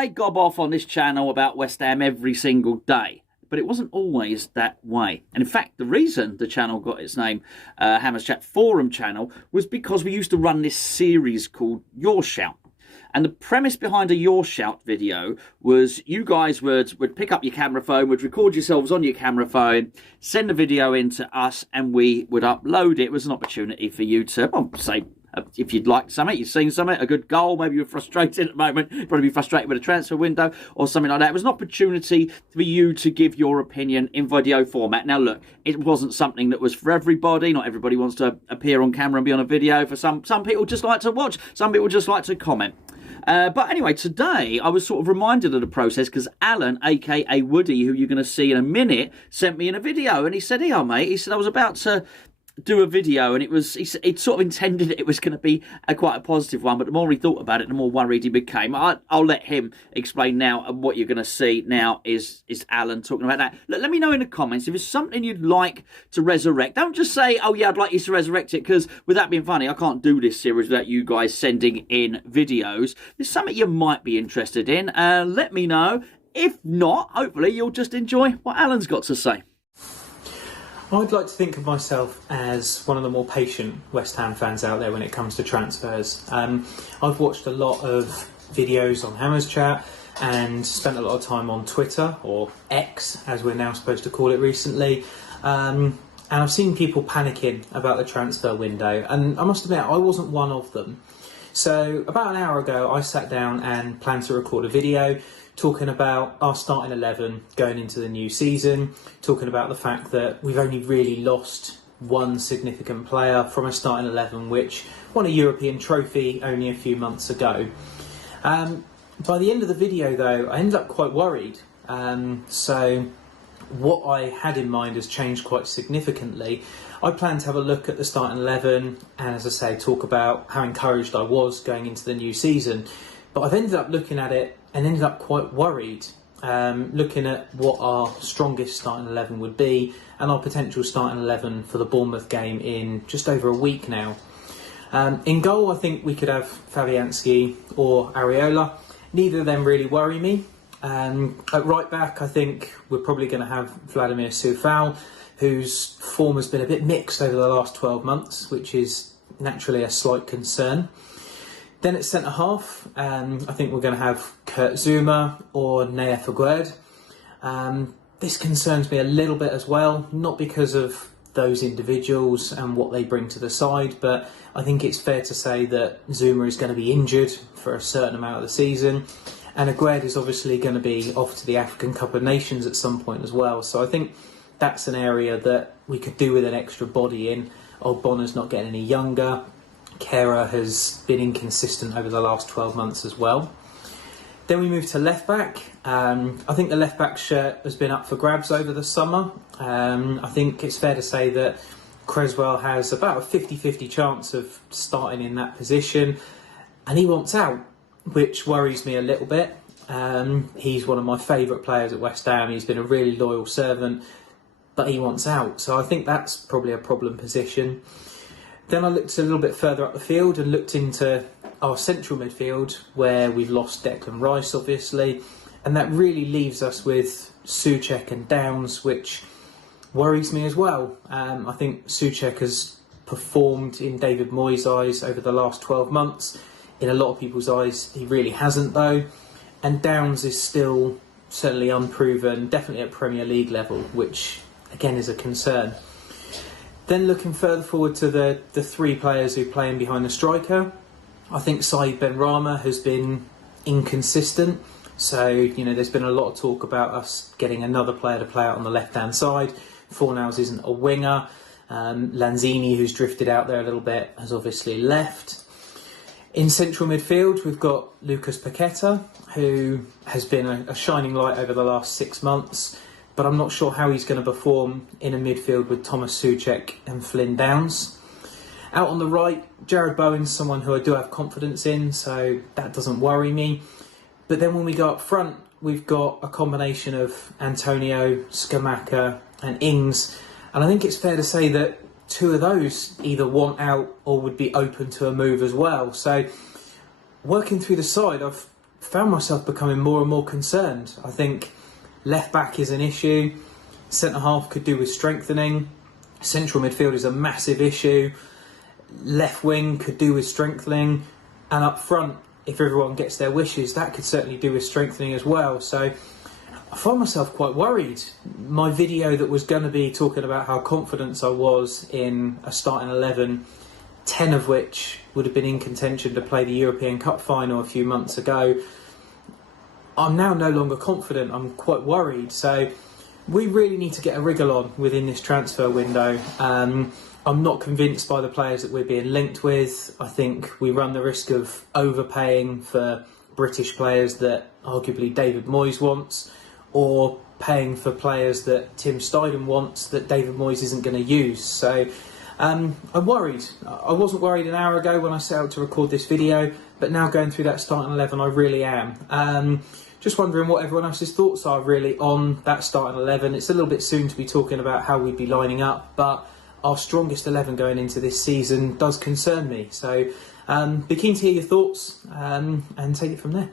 I gob off on this channel about West Ham every single day, but it wasn't always that way. And in fact, the reason the channel got its name, Hammers Chat Forum channel, was because we used to run this series called Your Shout. And the premise behind a Your Shout video was you guys would pick up your camera phone, would record yourselves on your camera phone, send the video in to us, and we would upload it. It was an opportunity for you to, well, say, if you'd like something, you've seen something, a good goal, maybe you're frustrated at the moment, you'd probably be frustrated with a transfer window or something like that. It was an opportunity for you to give your opinion in video format. Now look, it wasn't something that was for everybody. Not everybody wants to appear on camera and be on a video. For some people just like to watch, some people just like to comment. But anyway, today I was sort of reminded of the process because Alan, aka Woody, who you're going to see in a minute, sent me in a video, and he said, "Here, mate," he said, "I was about to do a video," and it sort of intended it was going to be quite a positive one, but the more he thought about it, the more worried he became. I'll let him explain now, and what you're going to see now is Alan talking about that. Let me know in the comments if it's something you'd like to resurrect. Don't just say, "Oh yeah, I'd like you to resurrect it," because with that being funny, I can't do this series without you guys sending in videos. If it's something you might be interested in, let me know. If not, hopefully you'll just enjoy what Alan's got to say. I'd like to think of myself as one of the more patient West Ham fans out there when it comes to transfers. I've watched a lot of videos on Hammers Chat and spent a lot of time on Twitter, or X as we're now supposed to call it recently, and I've seen people panicking about the transfer window, and I must admit I wasn't one of them. So about an hour ago I sat down and planned to record a video talking about our starting 11 going into the new season, talking about the fact that we've only really lost one significant player from a starting 11 which won a European trophy only a few months ago. By the end of the video though, I ended up quite worried. So what I had in mind has changed quite significantly. I plan to have a look at the starting 11 and, as I say, talk about how encouraged I was going into the new season. But I've ended up looking at it and ended up quite worried, looking at what our strongest starting 11 would be and our potential starting 11 for the Bournemouth game in just over a week now. In goal, I think we could have Fabianski or Areola. Neither of them really worry me. At right back, I think we're probably going to have Vladimir Coufal, whose form has been a bit mixed over the last 12 months, which is naturally a slight concern. Then at centre-half, I think we're going to have Kurt Zouma or Nayef Aguerd. This concerns me a little bit as well, not because of those individuals and what they bring to the side, but I think it's fair to say that Zouma is going to be injured for a certain amount of the season, and Aguerd is obviously going to be off to the African Cup of Nations at some point as well. So I think that's an area that we could do with an extra body in. Ogbonna's not getting any younger. Kehrer has been inconsistent over the last 12 months as well. Then we move to left back. I think the left back shirt has been up for grabs over the summer. I think it's fair to say that Cresswell has about a 50-50 chance of starting in that position, and he wants out, which worries me a little bit. He's one of my favourite players at West Ham. He's been a really loyal servant, but he wants out. So I think that's probably a problem position. Then I looked a little bit further up the field and looked into our central midfield, where we've lost Declan Rice, obviously, and that really leaves us with Souček and Downs, which worries me as well. I think Souček has performed in David Moyes' eyes over the last 12 months. In a lot of people's eyes, he really hasn't, though. And Downs is still certainly unproven, definitely at Premier League level, which, again, is a concern. Then looking further forward to the three players who play in behind the striker, I think Said Benrahma has been inconsistent. So, you know, there's been a lot of talk about us getting another player to play out on the left-hand side. Fornals isn't a winger. Lanzini, who's drifted out there a little bit, has obviously left. In central midfield, we've got Lucas Paqueta, who has been a shining light over the last 6 months, but I'm not sure how he's going to perform in a midfield with Thomas Souček and Flynn Downs. Out on the right, Jared Bowen's someone who I do have confidence in, so that doesn't worry me. But then when we go up front, we've got a combination of Antonio, Scamacca and Ings, and I think it's fair to say that two of those either want out or would be open to a move as well. So working through the side, I've found myself becoming more and more concerned. I think left back is an issue, centre half could do with strengthening, central midfield is a massive issue, left wing could do with strengthening, and up front, if everyone gets their wishes, that could certainly do with strengthening as well. So I find myself quite worried. My video that was going to be talking about how confident I was in a starting 11, 10 of which would have been in contention to play the European Cup final a few months ago, I'm now no longer confident. I'm quite worried. So we really need to get a wriggle on within this transfer window. I'm not convinced by the players that we're being linked with. I think we run the risk of overpaying for British players that arguably David Moyes wants, or paying for players that Tim Steidten wants that David Moyes isn't going to use. So I'm worried. I wasn't worried an hour ago when I set out to record this video, but now going through that starting 11, I really am. Just wondering what everyone else's thoughts are really on that starting 11. It's a little bit soon to be talking about how we'd be lining up, but our strongest 11 going into this season does concern me. So be keen to hear your thoughts and take it from there.